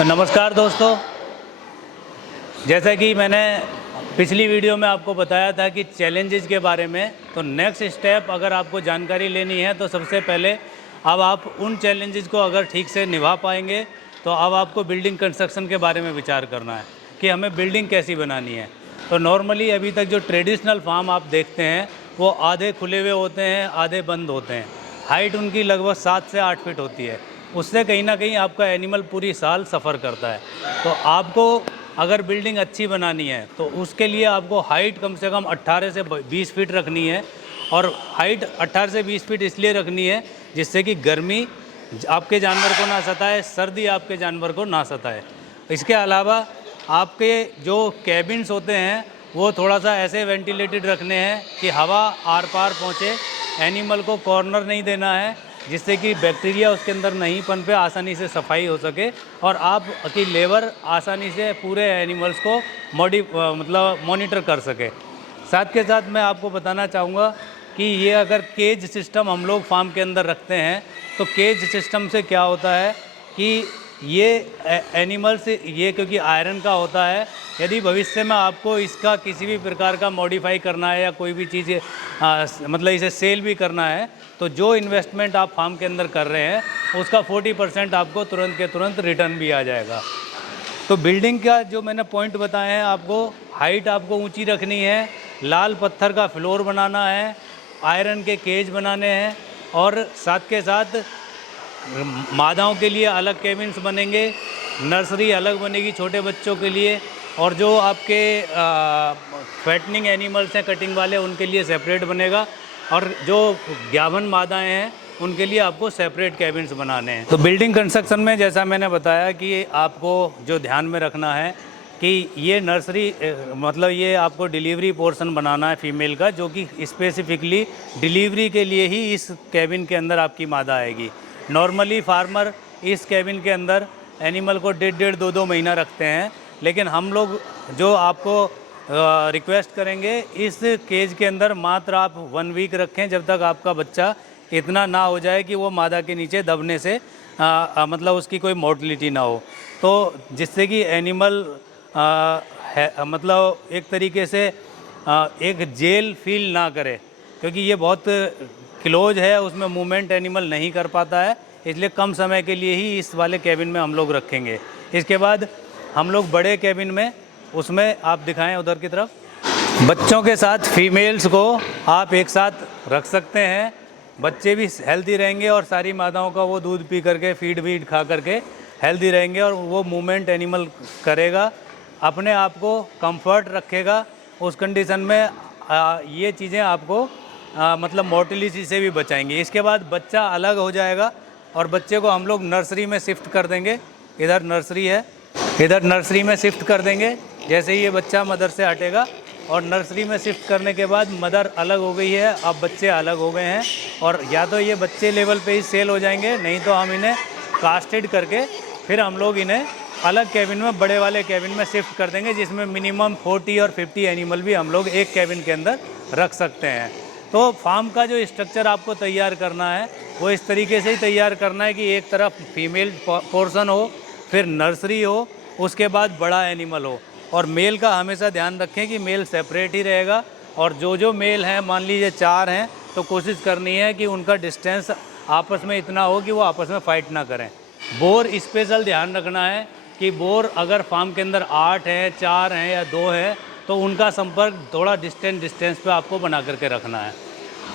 नमस्कार दोस्तों, जैसा कि मैंने पिछली वीडियो में आपको बताया था कि चैलेंजेस के बारे में, तो नेक्स्ट स्टेप अगर आपको जानकारी लेनी है तो सबसे पहले अब आप उन चैलेंजेस को अगर ठीक से निभा पाएंगे तो अब आपको बिल्डिंग कंस्ट्रक्शन के बारे में विचार करना है कि हमें बिल्डिंग कैसी बनानी है। तो नॉर्मली अभी तक जो ट्रेडिशनल फार्म आप देखते हैं वो आधे खुले हुए होते हैं, आधे बंद होते हैं। हाइट उनकी लगभग 7 से 8 फीट होती है। उससे कहीं ना कहीं आपका एनिमल पूरी साल सफ़र करता है। तो आपको अगर बिल्डिंग अच्छी बनानी है तो उसके लिए आपको हाइट कम से कम 18 से 20 फीट रखनी है। और हाइट 18 से 20 फीट इसलिए रखनी है जिससे कि गर्मी आपके जानवर को ना सताए, सर्दी आपके जानवर को ना सताए। इसके अलावा आपके जो कैबिन्स होते हैं वो थोड़ा सा ऐसे वेंटिलेटेड रखने हैं कि हवा आर पार पहुँचे, एनिमल को कॉर्नर नहीं देना है जिससे कि बैक्टीरिया उसके अंदर नहीं पनपे, आसानी से सफाई हो सके और आप की लेबर आसानी से पूरे एनिमल्स को मॉनिटर कर सके। साथ के साथ मैं आपको बताना चाहूँगा कि ये अगर केज सिस्टम हम लोग फार्म के अंदर रखते हैं तो केज सिस्टम से क्या होता है कि ये एनिमल्स ये क्योंकि आयरन का होता है, यदि भविष्य में आपको इसका किसी भी प्रकार का मॉडिफाई करना है या कोई भी चीज़ इसे सेल भी करना है तो जो इन्वेस्टमेंट आप फार्म के अंदर कर रहे हैं उसका 40% आपको तुरंत के तुरंत रिटर्न भी आ जाएगा। तो बिल्डिंग का जो मैंने पॉइंट बताए हैं आपको, हाइट आपको ऊंची रखनी है, लाल पत्थर का फ्लोर बनाना है, आयरन के केज बनाने हैं और साथ के साथ मादाओं के लिए अलग केबिन्स बनेंगे, नर्सरी अलग बनेगी छोटे बच्चों के लिए, और जो आपके फैटनिंग एनिमल्स हैं कटिंग वाले उनके लिए सेपरेट बनेगा, और जो ग्यावन मादाएं हैं उनके लिए आपको सेपरेट केबिन्स बनाने हैं। तो बिल्डिंग कंस्ट्रक्शन में जैसा मैंने बताया कि आपको जो ध्यान में रखना है कि ये नर्सरी ये आपको डिलीवरी पोर्शन बनाना है फीमेल का, जो कि स्पेसिफिकली डिलीवरी के लिए ही इस केबिन के अंदर आपकी मादा आएगी। नॉर्मली फार्मर इस केबिन के अंदर एनिमल को 1.5-2 महीना रखते हैं, लेकिन हम लोग जो आपको रिक्वेस्ट करेंगे इस केज के अंदर मात्र आप 1 वीक रखें, जब तक आपका बच्चा इतना ना हो जाए कि वो मादा के नीचे दबने से उसकी कोई मोर्टलिटी ना हो, तो जिससे कि एनिमल एक तरीके से एक जेल फील ना करे, क्योंकि ये बहुत क्लोज है, उसमें मूवमेंट एनिमल नहीं कर पाता है, इसलिए कम समय के लिए ही इस वाले केबिन में हम लोग रखेंगे। इसके बाद हम लोग बड़े केबिन में, उसमें आप दिखाएं उधर की तरफ, बच्चों के साथ फीमेल्स को आप एक साथ रख सकते हैं। बच्चे भी हेल्दी रहेंगे और सारी मादाओं का वो दूध पी करके फीड खा करके हेल्दी रहेंगे और वो मूवमेंट एनिमल करेगा, अपने आप को कंफर्ट रखेगा। उस कंडीशन में ये चीज़ें आपको मोर्टेलिटी से भी बचाएंगे। इसके बाद बच्चा अलग हो जाएगा और बच्चे को हम लोग नर्सरी में शिफ्ट कर देंगे। इधर नर्सरी है, इधर नर्सरी में शिफ्ट कर देंगे। जैसे ही ये बच्चा मदर से हटेगा और नर्सरी में शिफ्ट करने के बाद मदर अलग हो गई है, अब बच्चे अलग हो गए हैं, और या तो ये बच्चे लेवल पे ही सेल हो जाएंगे, नहीं तो हम इन्हें कास्टेड करके फिर हम लोग इन्हें अलग केबिन में, बड़े वाले केबिन में शिफ्ट कर देंगे, जिसमें मिनिमम 40 और 50 एनिमल भी हम लोग एक केबिन के अंदर रख सकते हैं। तो फार्म का जो स्ट्रक्चर आपको तैयार करना है वो इस तरीके से ही तैयार करना है कि एक तरफ फीमेल पोर्शन हो, फिर नर्सरी हो, उसके बाद बड़ा एनिमल हो, और मेल का हमेशा ध्यान रखें कि मेल सेपरेट ही रहेगा। और जो मेल हैं, मान लीजिए 4 हैं, तो कोशिश करनी है कि उनका डिस्टेंस आपस में इतना हो कि वो आपस में फाइट ना करें। बोर स्पेशल ध्यान रखना है कि बोर अगर फार्म के अंदर 8 हैं, 4 हैं या 2 हैं तो उनका संपर्क थोड़ा डिस्टेंस पे आपको बना करके रखना है।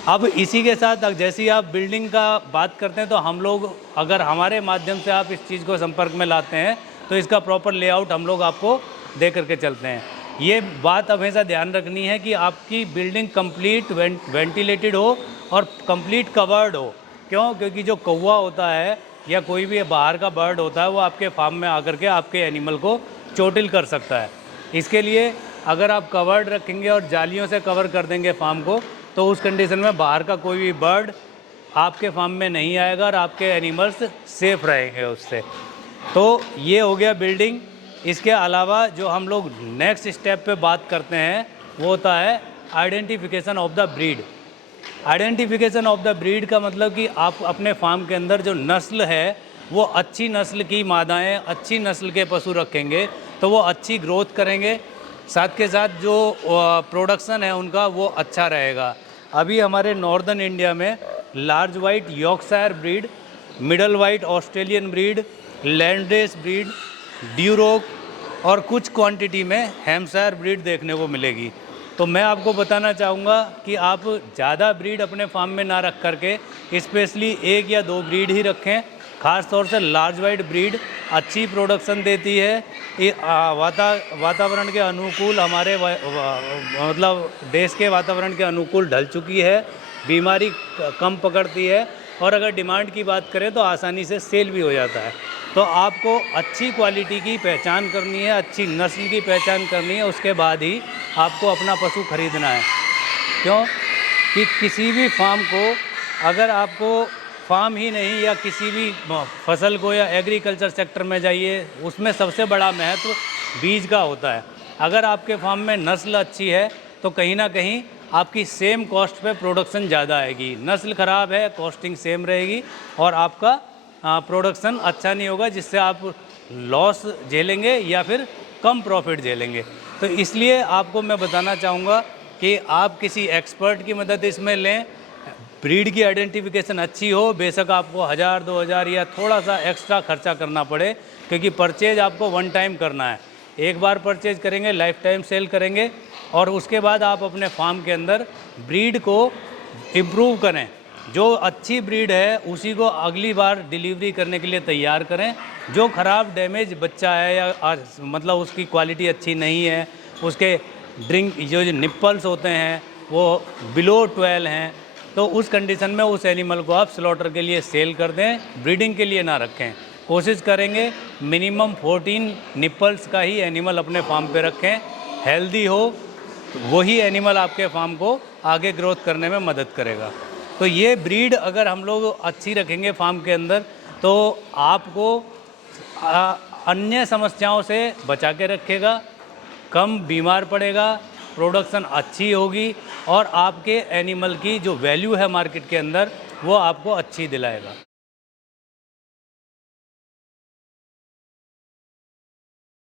अब इसी के साथ जैसे ही आप बिल्डिंग का बात करते हैं तो हम लोग, अगर हमारे माध्यम से आप इस चीज़ को संपर्क में लाते हैं तो इसका प्रॉपर लेआउट हम लोग आपको दे करके चलते हैं। ये बात हमेशा ध्यान रखनी है कि आपकी बिल्डिंग कंप्लीट वेंटिलेटेड हो और कंप्लीट कवर्ड हो। क्यों? क्योंकि जो कौवा होता है या कोई भी बाहर का बर्ड होता है वो आपके फार्म में आकर के आपके एनिमल को चोटिल कर सकता है। इसके लिए अगर आप कवर्ड रखेंगे और जालियों से कवर कर देंगे फार्म को, तो उस कंडीशन में बाहर का कोई भी बर्ड आपके फार्म में नहीं आएगा और आपके एनिमल्स सेफ रहेंगे उससे। तो ये हो गया बिल्डिंग। इसके अलावा जो हम लोग नेक्स्ट स्टेप पे बात करते हैं वो होता है identification of the breed. Identification of the breed का मतलब कि आप अपने फार्म के अंदर जो नस्ल है वो अच्छी नस्ल की मादाएँ, अच्छी नस्ल के पशु रखेंगे तो वो अच्छी ग्रोथ करेंगे, साथ के साथ जो प्रोडक्शन है उनका वो अच्छा रहेगा। अभी हमारे नॉर्दर्न इंडिया में large white Yorkshire breed, middle white Australian breed, landrace breed, Duroc और कुछ क्वांटिटी में हैम्पशायर ब्रीड देखने को मिलेगी। तो मैं आपको बताना चाहूँगा कि आप ज़्यादा ब्रीड अपने फार्म में ना रख करके स्पेशली 1 या 2 ब्रीड ही रखें। ख़ास तौर से लार्ज वाइट ब्रीड अच्छी प्रोडक्शन देती है। ये वातावरण के अनुकूल हमारे मतलब देश के वातावरण के अनुकूल ढल चुकी है, बीमारी कम पकड़ती है और अगर डिमांड की बात करें तो आसानी से सेल भी हो जाता है। तो आपको अच्छी क्वालिटी की पहचान करनी है, अच्छी नस्ल की पहचान करनी है, उसके बाद ही आपको अपना पशु खरीदना है। क्यों कि किसी भी फार्म को अगर आपको फार्म ही नहीं या किसी भी फसल को या एग्रीकल्चर सेक्टर में जाइए, उसमें सबसे बड़ा महत्व बीज का होता है। अगर आपके फार्म में नस्ल अच्छी है तो कहीं ना कहीं आपकी सेम कॉस्ट पे प्रोडक्शन ज़्यादा आएगी। नस्ल ख़राब है, कॉस्टिंग सेम रहेगी और आपका प्रोडक्शन अच्छा नहीं होगा, जिससे आप लॉस झेलेंगे या फिर कम प्रॉफिट झेलेंगे। तो इसलिए आपको मैं बताना चाहूँगा कि आप किसी एक्सपर्ट की मदद इसमें लें। ब्रीड की आइडेंटिफिकेशन अच्छी हो, बेशक आपको 1000-2000 या थोड़ा सा एक्स्ट्रा खर्चा करना पड़े, क्योंकि परचेज आपको वन टाइम करना है। एक बार परचेज करेंगे, लाइफ टाइम सेल करेंगे और उसके बाद आप अपने फार्म के अंदर ब्रीड को इम्प्रूव करें। जो अच्छी ब्रीड है उसी को अगली बार डिलीवरी करने के लिए तैयार करें। जो ख़राब डैमेज बच्चा है या मतलब उसकी क्वालिटी अच्छी नहीं है, उसके ड्रिंक जो निप्पल्स होते हैं वो बिलो 12 हैं, तो उस कंडीशन में उस एनिमल को आप स्लॉटर के लिए सेल कर दें, ब्रीडिंग के लिए ना रखें। कोशिश करेंगे मिनिमम 14 निप्पल्स का ही एनिमल अपने फार्म पे रखें, हेल्दी हो, वही एनिमल आपके फार्म को आगे ग्रोथ करने में मदद करेगा। तो ये ब्रीड अगर हम लोग अच्छी रखेंगे फार्म के अंदर तो आपको अन्य समस्याओं से बचा के रखेगा, कम बीमार पड़ेगा, प्रोडक्शन अच्छी होगी और आपके एनिमल की जो वैल्यू है मार्केट के अंदर वो आपको अच्छी दिलाएगा।